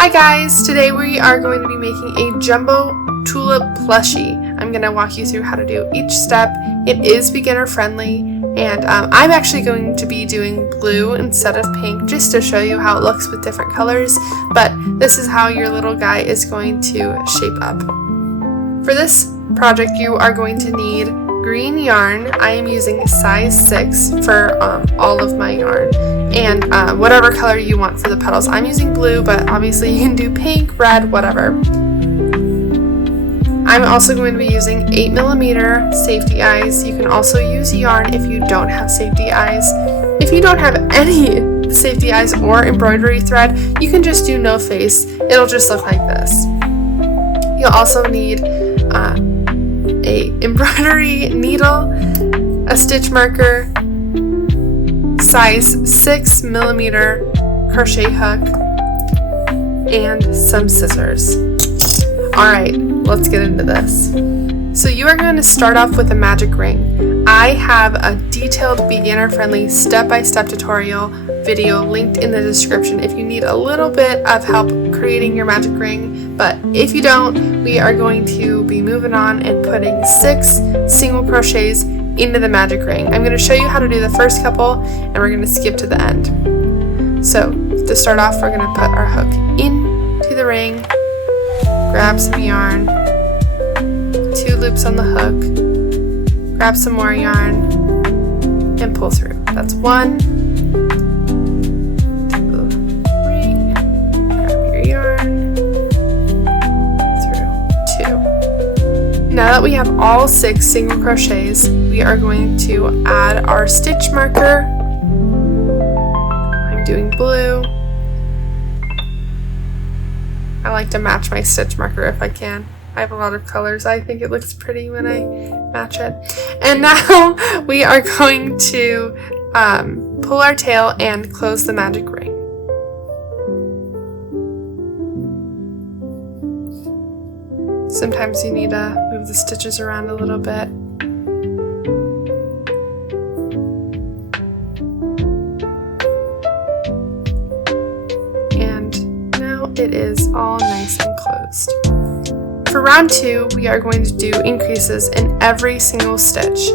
Hi guys, today we are going to be making a jumbo tulip plushie. I'm going to walk you through how to do each step. It is beginner friendly, and I'm actually going to be doing blue instead of pink just to show you how it looks with different colors, but this is how your little guy is going to shape up. For this project you are going to need green yarn. I am using size 6 for all of my yarn, and whatever color you want for the petals. I'm using blue, but obviously you can do pink, red, whatever. I'm also going to be using 8mm safety eyes. You can also use yarn if you don't have safety eyes. If you don't have any safety eyes or embroidery thread, you can just do no face. It'll just look like this. You'll also need a embroidery needle, a stitch marker, size 6mm crochet hook, and some scissors. Alright, let's get into this. So you are going to start off with a magic ring. I have a detailed beginner-friendly step-by-step tutorial video linked in the description if you need a little bit of help creating your magic ring, but if you don't, we are going to be moving on and putting 6 single crochets into the magic ring. I'm going to show you how to do the first couple, and we're going to skip to the end. So to start off, we're going to put our hook into the ring, grab some yarn, 2 loops on the hook, grab some more yarn, and pull through. That's 1, ring, grab your yarn, through 2. Now that we have all 6 single crochets, we are going to add our stitch marker. I'm doing blue. I like to match my stitch marker if I can. I have a lot of colors. I think it looks pretty when I match it. And now we are going to pull our tail and close the magic ring. Sometimes you need to move the stitches around a little bit. And now it is all nice and closed. For round 2, we are going to do increases in every single stitch.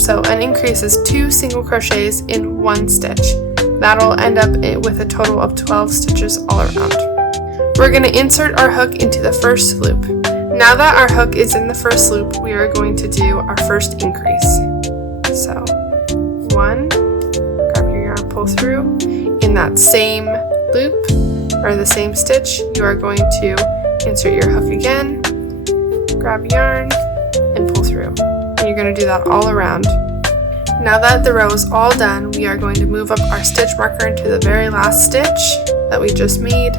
So an increase is 2 single crochets in 1 stitch. That'll end up with a total of 12 stitches all around. We're going to insert our hook into the first loop. Now that our hook is in the first loop, we are going to do our first increase. So 1, grab your yarn, pull through. In that same loop, or the same stitch, you are going to insert your hook again, grab yarn, and pull through. And you're going to do that all around. Now that the row is all done, we are going to move up our stitch marker into the very last stitch that we just made.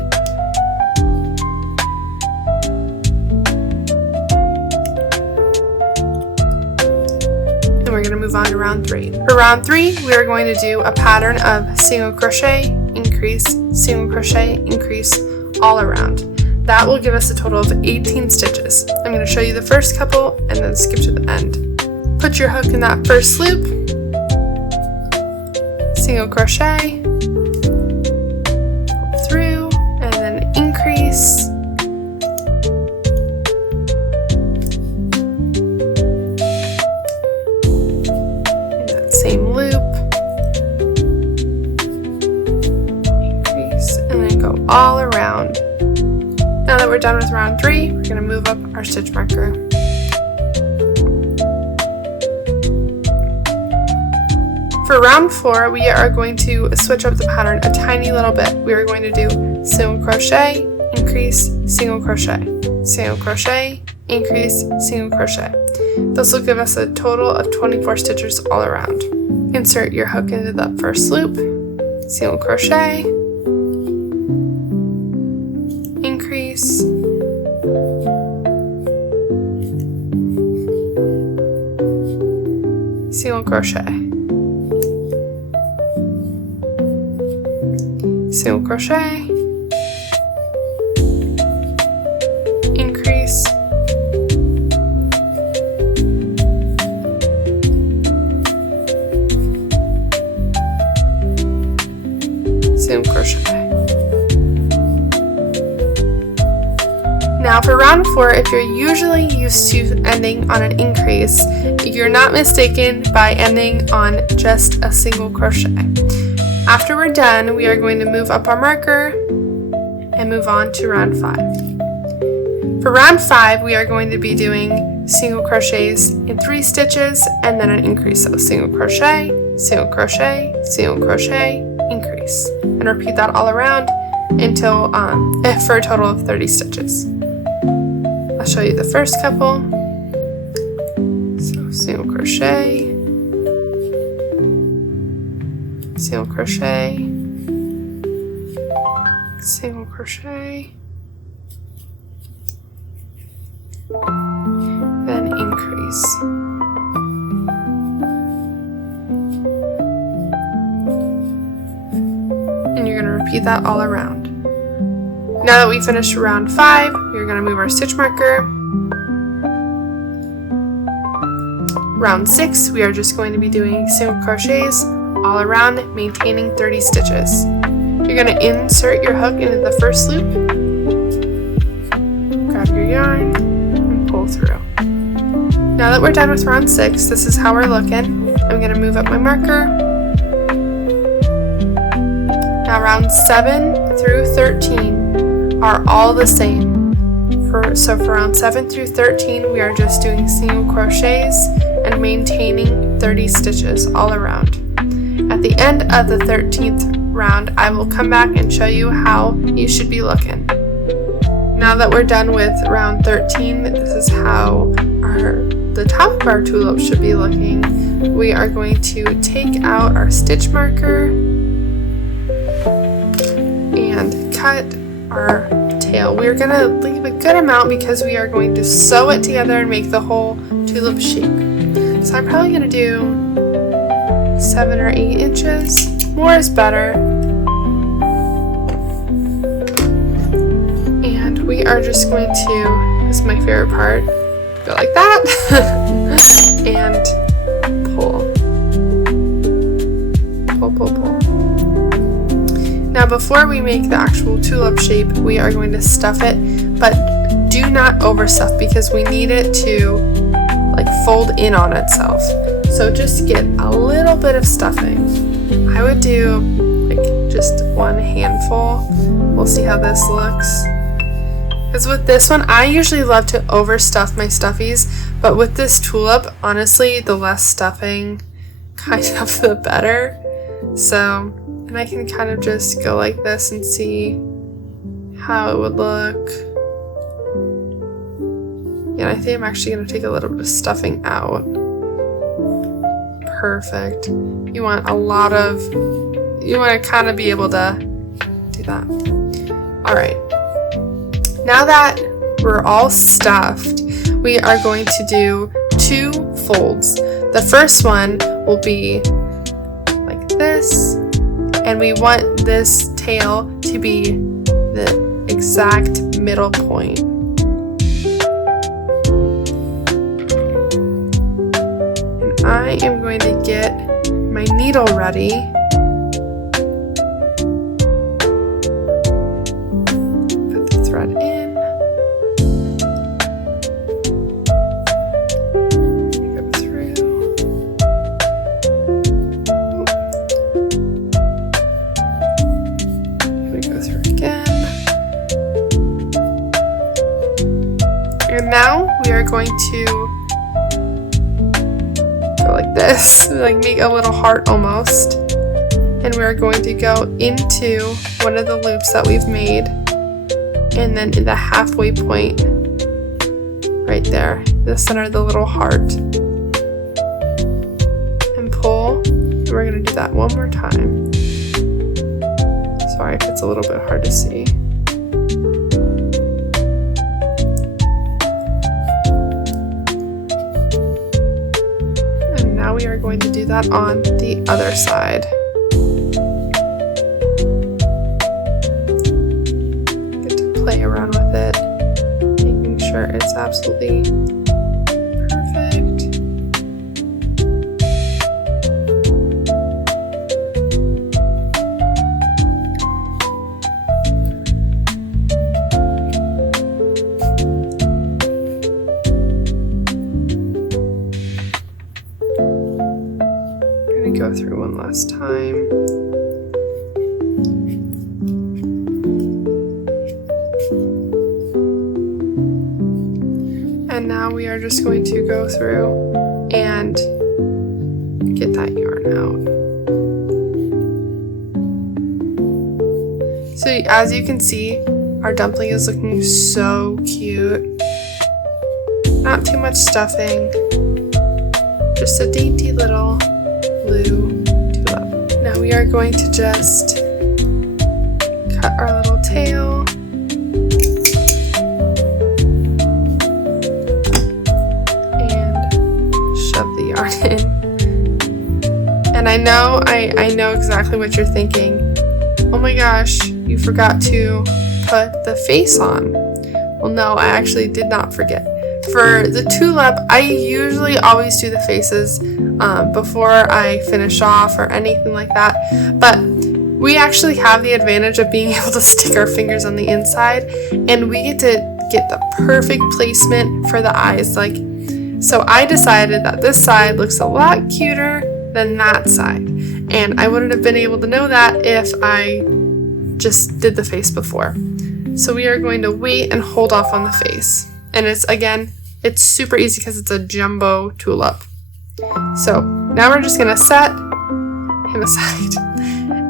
And we're going to move on to round 3. For round 3, we are going to do a pattern of single crochet, increase, single crochet, increase, all around. That will give us a total of 18 stitches. I'm going to show you the first couple and then skip to the end. Put your hook in that first loop, single crochet, pull through, and then increase, in that same loop, increase, and then go all around. Now that we're done with round 3, we're going to move up our stitch marker. For round 4, we are going to switch up the pattern a tiny little bit. We are going to do single crochet, increase, single crochet, single crochet, increase, single crochet. This will give us a total of 24 stitches all around. Insert your hook into the first loop, single crochet, increase, single crochet, single crochet, increase, single crochet. Now for round 4, if you're usually used to ending on an increase, you're not mistaken by ending on just a single crochet. After we're done, we are going to move up our marker and move on to round 5. For round 5, we are going to be doing single crochets in 3 stitches and then an increase. So single crochet, single crochet, single crochet, increase. And repeat that all around until for a total of 30 stitches. I'll show you the first couple. So single crochet, single crochet, single crochet, then increase. And you're going to repeat that all around. Now that we finished round 5, we're going to move our stitch marker. Round 6, we are just going to be doing single crochets all around, maintaining 30 stitches. You're going to insert your hook into the first loop, grab your yarn, and pull through. Now that we're done with round 6, this is how we're looking. I'm going to move up my marker. Now round 7 through 13 are all the same. So for round 7 through 13, we are just doing single crochets and maintaining 30 stitches all around. At the end of the 13th round, I will come back and show you how you should be looking. Now that we're done with round 13, this is how the top of our tulip should be looking. We are going to take out our stitch marker and cut our tail. We're going to leave a good amount because we are going to sew it together and make the whole tulip shape. So I'm probably going to do 7 or 8 inches. More is better. And we are just going to, this is my favorite part, go like that and pull. Pull, pull, pull. Now before we make the actual tulip shape, we are going to stuff it, but do not overstuff because we need it to like fold in on itself. So just get a little bit of stuffing. I would do like just 1 handful. We'll see how this looks. Because with this one, I usually love to overstuff my stuffies, but with this tulip, honestly, the less stuffing kind of the better. So, and I can kind of just go like this and see how it would look. Yeah, I think I'm actually going to take a little bit of stuffing out. Perfect. You want to kind of be able to do that. Alright. Now that we're all stuffed, we are going to do 2 folds. The first one will be like this, and we want this tail to be the exact middle point. And I am going to get my needle ready. Put the thread in. Now we are going to go like this, like make a little heart almost. And we're going to go into one of the loops that we've made, and then in the halfway point right there, the center of the little heart, and pull. And we're going to do that one more time. Sorry if it's a little bit hard to see. Now we are going to do that on the other side. Get to play around with it, making sure it's absolutely perfect. go through one last time. And now we are just going to go through and get that yarn out. So as you can see, our dumpling is looking so cute. Not too much stuffing, just a dainty little blue tulip. Now we are going to just cut our little tail. In. And I know exactly what you're thinking. Oh my gosh, you forgot to put the face on. Well, no, I actually did not forget. For the tulip, I usually always do the faces before I finish off or anything like that. But we actually have the advantage of being able to stick our fingers on the inside, and we get to get the perfect placement for the eyes. So I decided that this side looks a lot cuter than that side, and I wouldn't have been able to know that if I just did the face before. So we are going to wait and hold off on the face. And it's super easy because it's a jumbo tulip. So now we're just going to set him aside,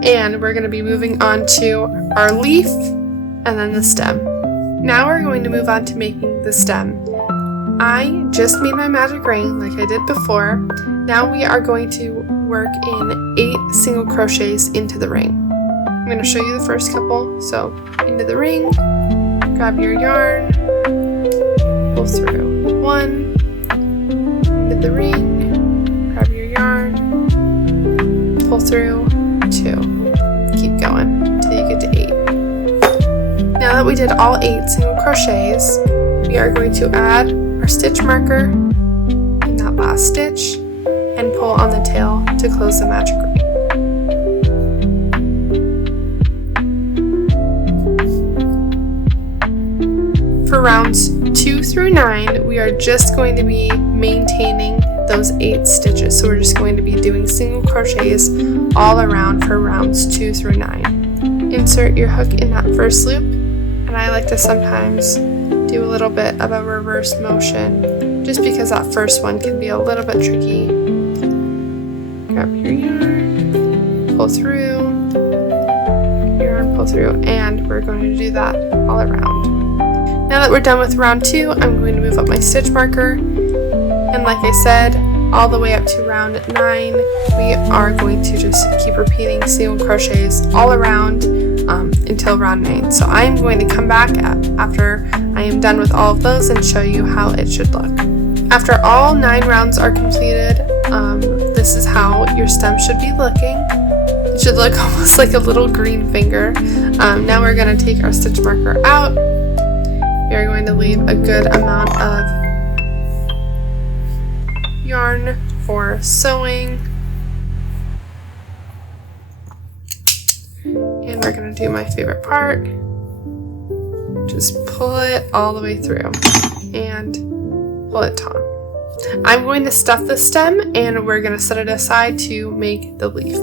and we're going to be moving on to our leaf and then the stem. Now we're going to move on to making the stem. I just made my magic ring like I did before. Now we are going to work in 8 single crochets into the ring. I'm going to show you the first couple. So into the ring, grab your yarn, pull through 1, into the ring, grab your yarn, pull through 2. Keep going until you get to 8. Now that we did all 8 single crochets, we are going to add our stitch marker in that last stitch and pull on the tail to close the magic ring. For rounds 2 through 9, we are just going to be maintaining those 8 stitches. So we're just going to be doing single crochets all around for rounds 2 through 9. Insert your hook in that first loop, and I like to sometimes do a little bit of a reverse motion just because that first one can be a little bit tricky. Grab your yarn, pull through, yarn, pull through, and we're going to do that all around. Now that we're done with round 2, I'm going to move up my stitch marker, and like I said, all the way up to round 9, we are going to just keep repeating single crochets all around until round 9. So I'm going to come back after I am done with all of those and show you how it should look. After all 9 rounds are completed, this is how your stem should be looking. It should look almost like a little green finger. Now we're going to take our stitch marker out. We are going to leave a good amount of yarn for sewing. And we're going to do my favorite part. Just pull it all the way through and pull it taut. I'm going to stuff the stem, and we're going to set it aside to make the leaf.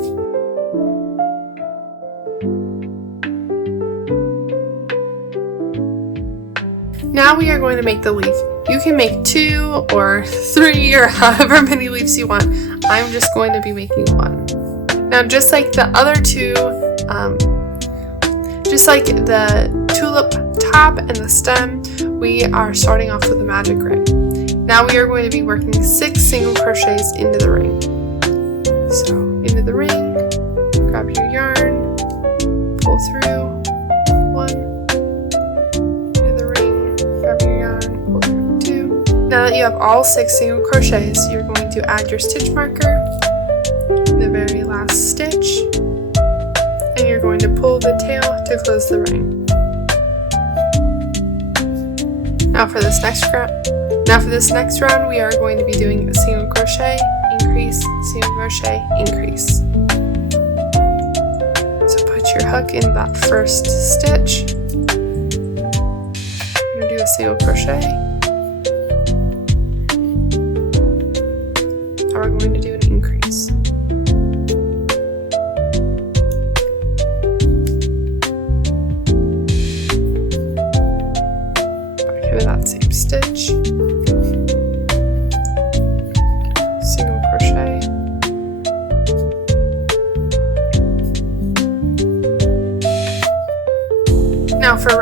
Now we are going to make the leaf. You can make 2 or 3 or however many leaves you want. I'm just going to be making 1. Now, just like the other 2, just like the tulip top and the stem, we are starting off with a magic ring. Now we are going to be working 6 single crochets into the ring. So into the ring, grab your yarn, pull through 1, into the ring, grab your yarn, pull through 2. Now that you have all 6 single crochets, you're going to add your stitch marker in the very last stitch, and you're going to pull the tail to close the ring. Now for this next round, we are going to be doing a single crochet, increase, single crochet, increase. So put your hook in that first stitch. You're going to do a single crochet. Now we're going to do an increase.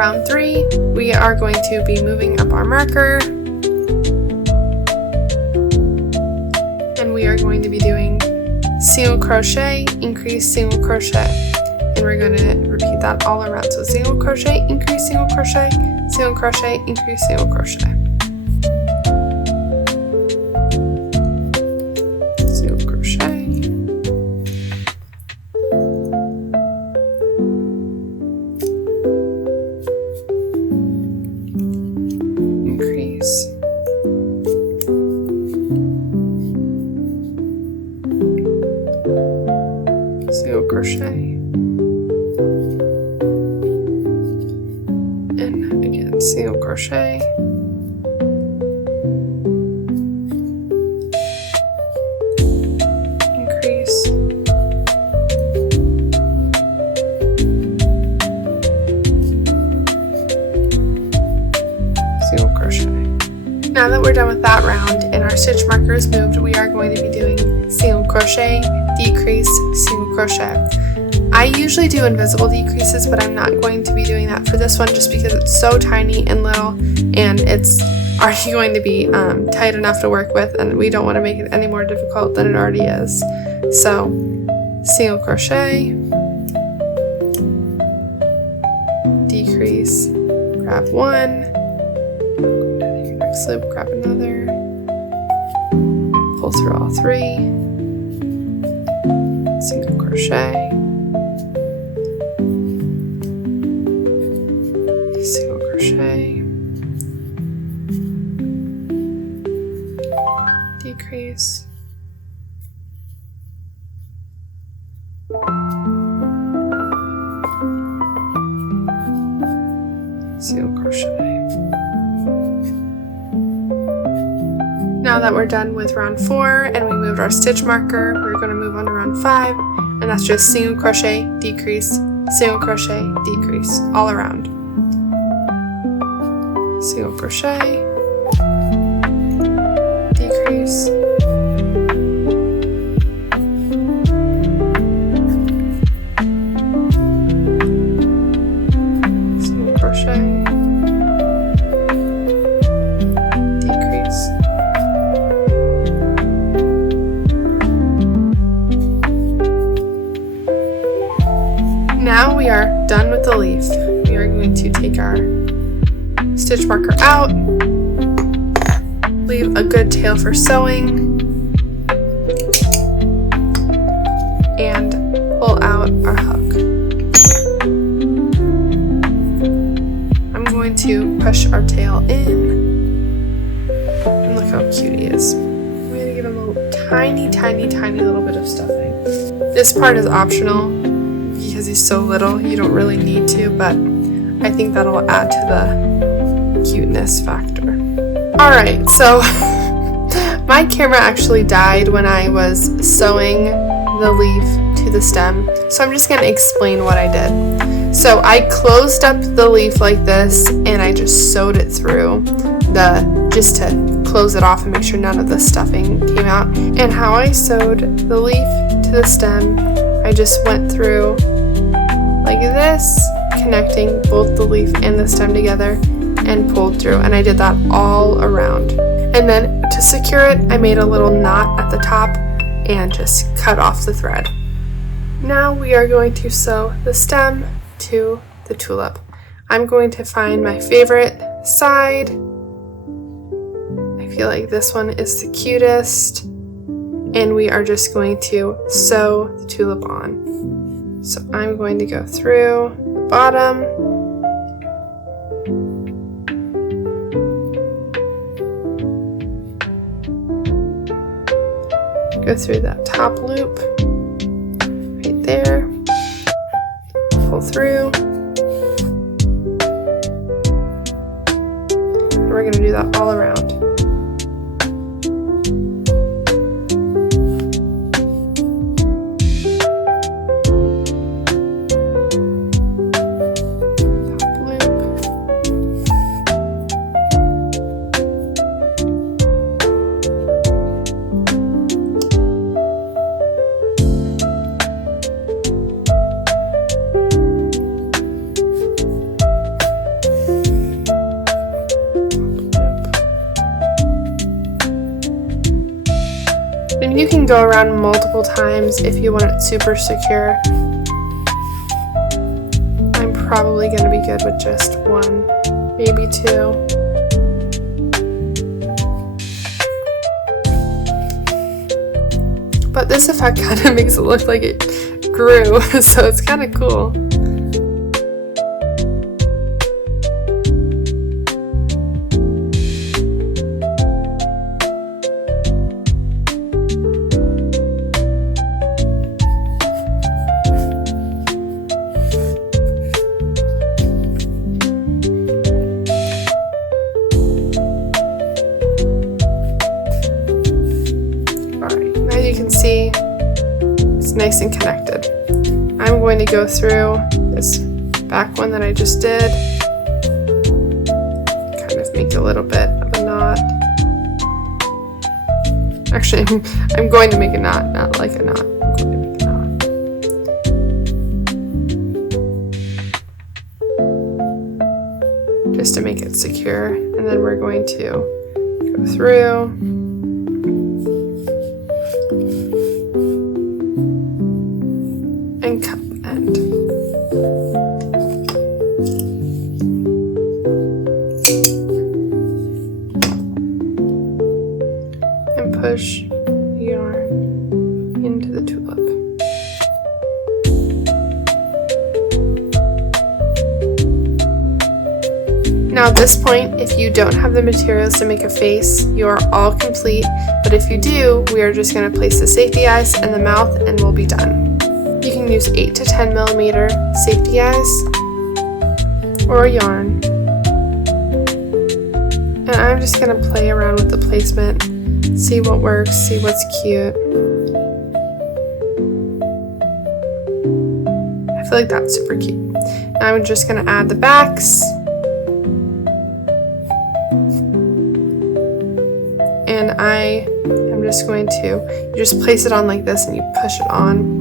round 3, we are going to be moving up our marker, and we are going to be doing single crochet, increase, single crochet, and we're going to repeat that all around. So single crochet, increase, single crochet, increase, single crochet. Single crochet. Increase. Single crochet. And again, single crochet. Increase. Single crochet. Now that we're done with that round and our stitch marker is moved, we are going to be doing single crochet, decrease, single crochet. I usually do invisible decreases, but I'm not going to be doing that for this one just because it's so tiny and little, and it's already going to be tight enough to work with, and we don't want to make it any more difficult than it already is. So single crochet, decrease, grab one, go down to your next loop, grab another, pull through all 3, single crochet, single crochet, decrease, single crochet. Now that we're done with round 4 and we moved our stitch marker, we're going to move on to round 5, and that's just single crochet, decrease, single crochet, decrease, all around. Single crochet, decrease, single crochet, decrease, now we are done with the leaf. We are going to take our stitch marker out, leave a good tail for sewing, and pull out our hook. I'm going to push our tail in, and look how cute he is. I'm going to give him a tiny, tiny, tiny little bit of stuffing. This part is optional because he's so little, you don't really need to, but I think that'll add to the cuteness factor. Alright, so my camera actually died when I was sewing the leaf to the stem, so I'm just going to explain what I did. So I closed up the leaf like this, and I just sewed it through just to close it off and make sure none of the stuffing came out. And how I sewed the leaf to the stem, I just went through like this, connecting both the leaf and the stem together, and pulled through, and I did that all around. And then to secure it, I made a little knot at the top and just cut off the thread. Now we are going to sew the stem to the tulip. I'm going to find my favorite side. I feel like this one is the cutest, and we are just going to sew the tulip on. So I'm going to go through the bottom, go through that top loop right there, pull through, and we're going to do that all around. you can go around multiple times if you want it super secure. I'm probably going to be good with just one, maybe two. But this effect kind of makes it look like it grew, so it's kind of cool. You can see it's nice and connected. I'm going to go through this back one that I just did, kind of make a little bit of a knot. Actually, I'm going to make a knot, not like a knot. I'm going to make a knot. Just to make it secure, and then we're going to go through and cut the end. And push the yarn into the tulip. Now at this point, if you don't have the materials to make a face, you are all complete, but if you do, we are just going to place the safety eyes and the mouth and we'll be done. You can use 8 to 10 millimeter safety eyes or yarn. And I'm just going to play around with the placement, see what works, see what's cute. I feel like that's super cute. Now I'm just going to add the backs. And I am just going to, you just place it on like this and you push it on.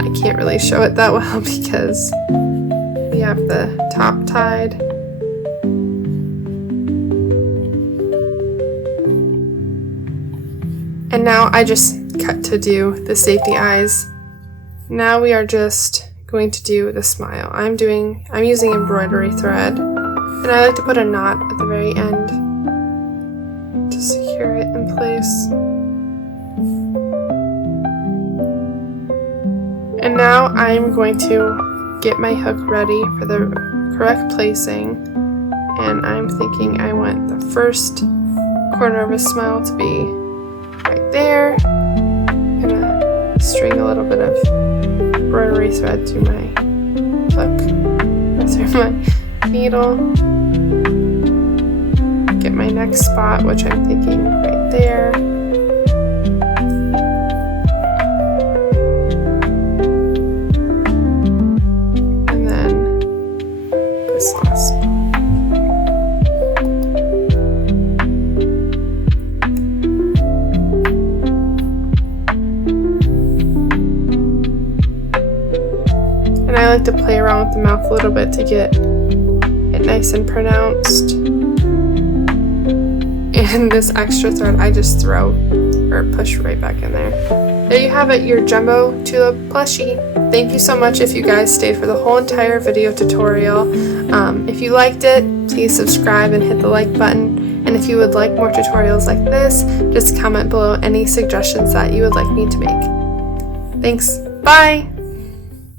I can't really show it that well because we have the top tied. And now I just cut to do the safety eyes. Now we are just going to do the smile. I'm using embroidery thread, and I like to put a knot at the very end to secure it in place. And now I'm going to get my hook ready for the correct placing, and I'm thinking I want the first corner of a smile to be right there. I'm gonna string a little bit of embroidery thread through my hook, or through my needle. Get my next spot, which I'm thinking right there. And I like to play around with the mouth a little bit to get it nice and pronounced. And this extra thread I just throw or push right back in there. There you have it, your jumbo tulip plushie. Thank you so much if you guys stayed for the whole entire video tutorial. If you liked it, please subscribe and hit the like button. And if you would like more tutorials like this, just comment below any suggestions that you would like me to make. Thanks, bye!